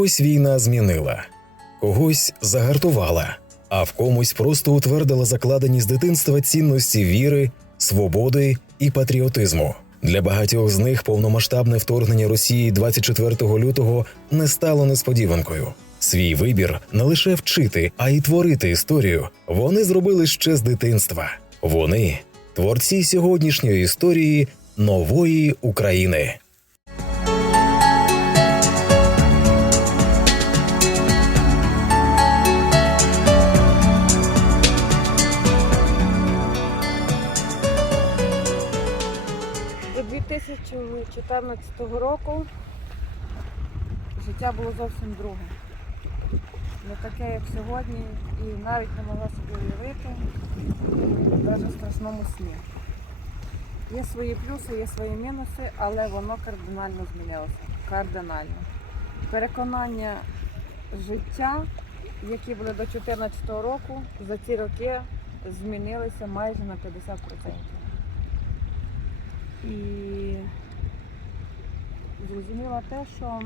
Когось війна змінила, когось загартувала, а в комусь просто утвердила закладені з дитинства цінності віри, свободи і патріотизму. Для багатьох з них повномасштабне вторгнення Росії 24 лютого не стало несподіванкою. Свій вибір не лише вчити, а й творити історію. Вони зробили ще з дитинства. Вони творці сьогоднішньої історії нової України. 2014 року життя було зовсім друге. Не таке, як сьогодні, і навіть не могла собі уявити, навіть в страшному сні. Є свої плюси, є свої мінуси, але воно кардинально змінилося. Кардинально. Переконання життя, які були до 2014 року, за ці роки змінилися майже на 50%. І зрозуміла те, що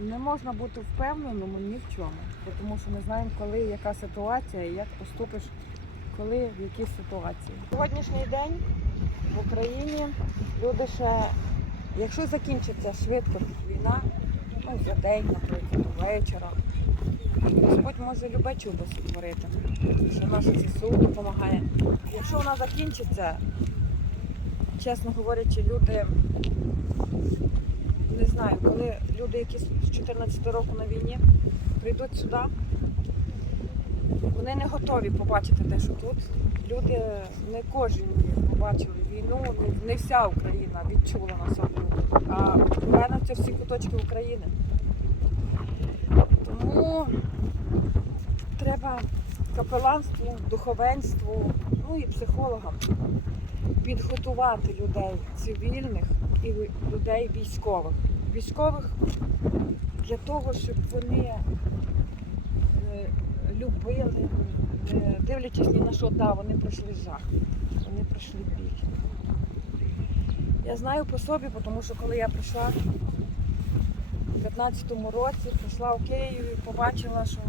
не можна бути впевненим ні в чому, тому що ми знаємо, коли яка ситуація і як поступиш, коли в якій ситуації. Сьогоднішній день в Україні люди ще, якщо закінчиться швидко війна, ну за день, наприклад, вечора, Господь може любе чудо створити, що наша ЗСУ допомагає. Якщо вона закінчиться, чесно говорячи, люди не знаю, коли люди, які з 14 року на війні, прийдуть сюди, вони не готові побачити те, що тут. Люди не кожен побачили війну, не, не вся Україна відчула на собі, а повернуться всі куточки України. Тому треба капеланству, духовенству, ну і психологам підготувати людей цивільних і людей військових. Військових для того, щоб вони е, любили, дивлячись ні на що, да, вони пройшли жах, вони пройшли біль. Я знаю по собі, тому що коли я прийшла у 15-му році, прийшла в Київ і побачила, що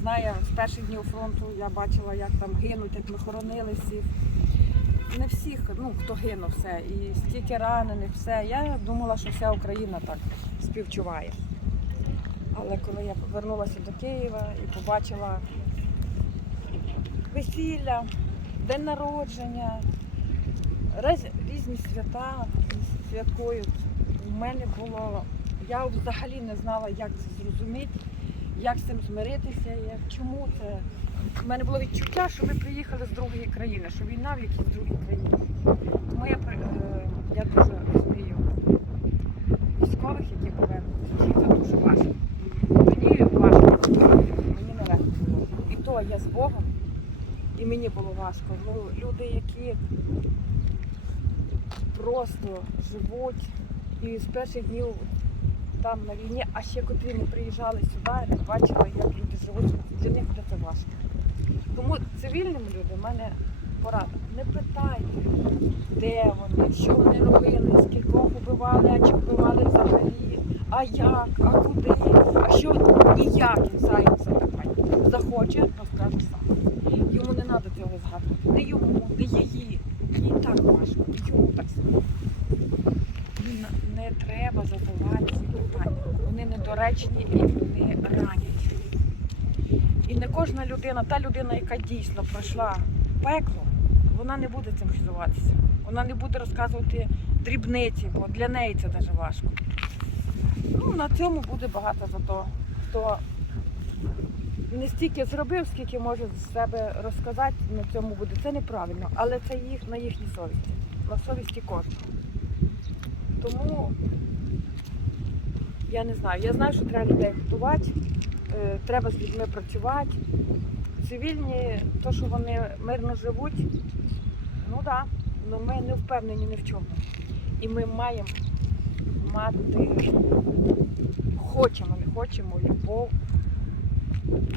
знає, з перших днів фронту я бачила, як там гинуть, як ми хоронили всіх не всіх, ну хто гинув все, і стільки ранених, все. Я думала, що вся Україна так співчуває. Але коли я повернулася до Києва і побачила весілля, день народження, різні свята святкують, у мене було, я взагалі не знала, як це зрозуміти, як з цим змиритися, як, чому це. У мене було відчуття, що ми приїхали з другої країни, що війна в якійсь другій країні. Тому я, е, я дуже розумію військових, які повернуться. Це дуже важко. Мені важко, мені нелегко було. І то я з Богом, і мені було важко. Ну, люди, які просто живуть і з перших днів там на війні, а ще котрі не приїжджали сюди, я бачила, як люди живуть, для них буде це важко. Тому цивільним людям в мене порада. Не питайте, де вони, що вони робили, скількох убивали, а чи вбивали взагалі, а як, а куди, а що ніяких займ запитань. Захоче, розкаже сам. Йому не треба цього згадувати. Не йому, не її. Їй так важко, йому так само. Не, не треба задавати ці питання. Вони і вони ранять. І не кожна людина, та людина, яка дійсно пройшла пекло, вона не буде цим хизуватися. Вона не буде розказувати дрібниці, бо для неї це дуже важко. Ну, на цьому буде багато зато, хто не стільки зробив, скільки може з себе розказати, на цьому буде. Це неправильно, але це їх на їхній совісті, на совісті кожного. Тому я не знаю. Я знаю, що треба людей готувати, е, треба з людьми працювати. Цивільні, то, що вони мирно живуть, ну так, да, але ми не впевнені ні в чому. І ми маємо мати, хочемо, не хочемо, любов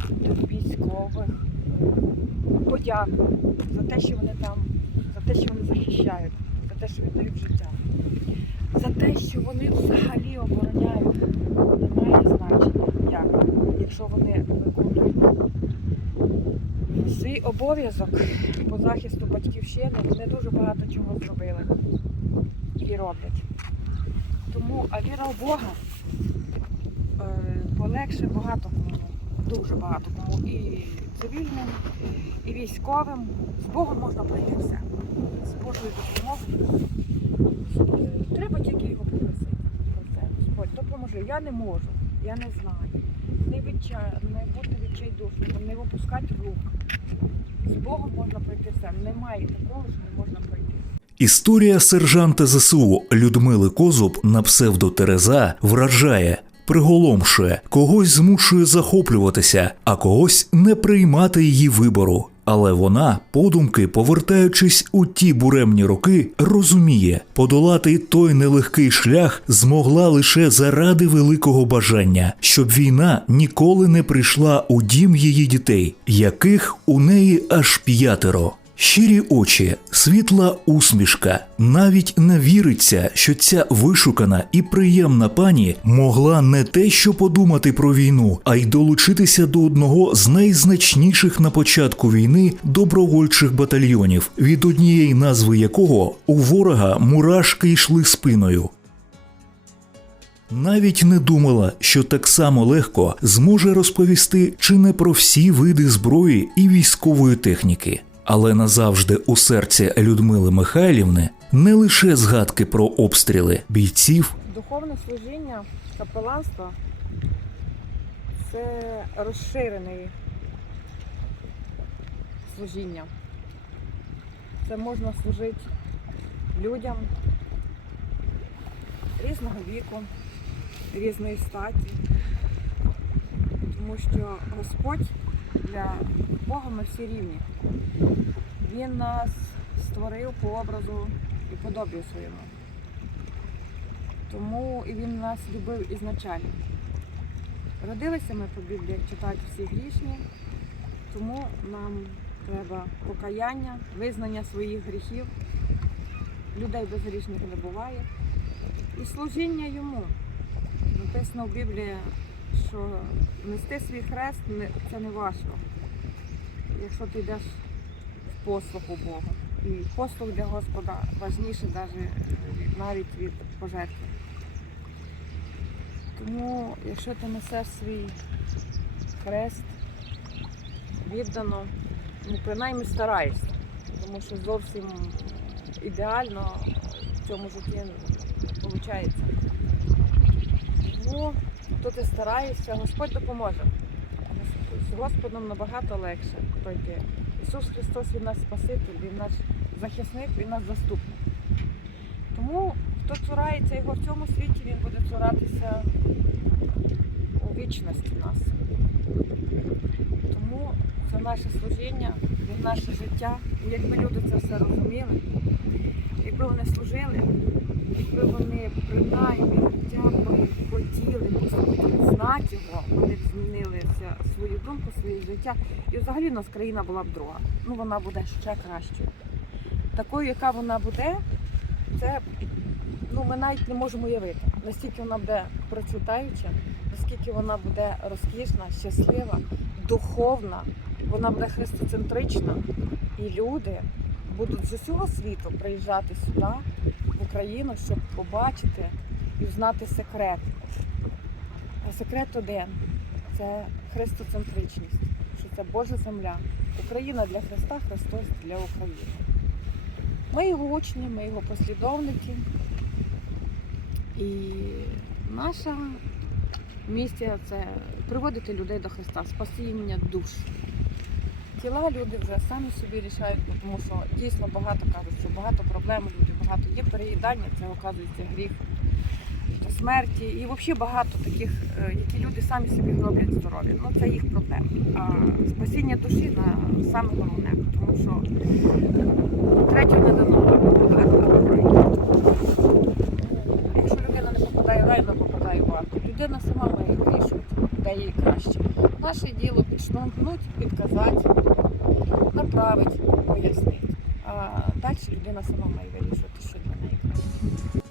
до військових, подяку за те, що вони там, за те, що вони захищають, за те, що віддають життя. За те, що вони взагалі обороняють, не має значення, як, якщо вони виконують свій обов'язок по захисту батьківщини, вони дуже багато чого зробили і роблять. Тому а віра в Бога е, полегше багато кому, дуже багато кому. І цивільним, і військовим. З Богом можна пройти все. З Божою допомогою. Треба тільки його попросити про це. Господь, допоможи. Я не можу, я не знаю. Не, відча... не бути відчайдушним, не випускати рук. З Богом можна пройти все. Немає такого, що не можна пройти. Історія сержанта ЗСУ Людмили Козуб на псевдо Тереза вражає, приголомшує, когось змушує захоплюватися, а когось не приймати її вибору. Але вона, подумки, повертаючись у ті буремні роки, розуміє, подолати той нелегкий шлях змогла лише заради великого бажання, щоб війна ніколи не прийшла у дім її дітей, яких у неї аж п'ятеро. Щирі очі, світла усмішка. Навіть не віриться, що ця вишукана і приємна пані могла не те, що подумати про війну, а й долучитися до одного з найзначніших на початку війни добровольчих батальйонів, від однієї назви якого у ворога мурашки йшли спиною. Навіть не думала, що так само легко зможе розповісти чи не про всі види зброї і військової техніки. Але назавжди у серці Людмили Михайлівни не лише згадки про обстріли бійців, Духовне служіння, капеланство це розширене служіння. Це можна служити людям різного віку, різної статі. Тому що Господь для Бога ми всі рівні. Він нас створив по образу і подобію своєму. Тому і він нас любив ізначально. Родилися ми по Біблії, як читають всі грішні, тому нам треба покаяння, визнання своїх гріхів. Людей безгрішних не буває. І служіння йому. Написано в Біблії, що нести свій хрест це не важко, якщо ти йдеш в послуху Богу. І послуг для Господа важніше даже, е, навіть від пожертви. Тому, якщо ти несеш свій хрест віддано, ну принаймні стараєшся, тому що зовсім ідеально в цьому житті виходить. Тому, хто ти стараєшся, Господь допоможе. З Господом набагато легше пройти. Ісус Христос Він наш Спаситель, Він наш захисник, Він наш заступник. Тому хто цурається його в цьому світі, він буде цуратися у вічності нас. Тому це наше служіння, він наше життя. І якби люди це все розуміли, якби вони служили, якби вони принаймні хоча б хотіли послухати, знати його, вони б змінили свою думку, своє життя. І взагалі в нас країна була б друга. Ну вона буде ще кращою. Такою, яка вона буде, це ну, ми навіть не можемо уявити, наскільки вона буде процвітаюча, наскільки вона буде розкішна, щаслива, духовна, вона буде христоцентрична. І люди будуть з усього світу приїжджати сюди, в Україну, щоб побачити і знати секрет. А секрет один це христоцентричність, що це Божа земля. Україна для Христа, Христос для України. Ми його учні, ми його послідовники. І наша місія це приводити людей до Христа, спасіння душ. Тіла люди вже самі собі рішають, тому що дійсно багато кажуть, що багато проблем у людей, багато є переїдання, це оказується гріх до смерті. І взагалі багато таких, е, які люди самі собі роблять здоров'я. Ну це їх проблема. А спасіння душі на саме головне, тому що третього не дано. Якщо людина не попадає в рай, вона попадає в ад. Людина сама має вирішувати, краще. Наше діло підштовхнути, підказати, направити, пояснити. А далі людина сама має вирішувати, що для неї краще.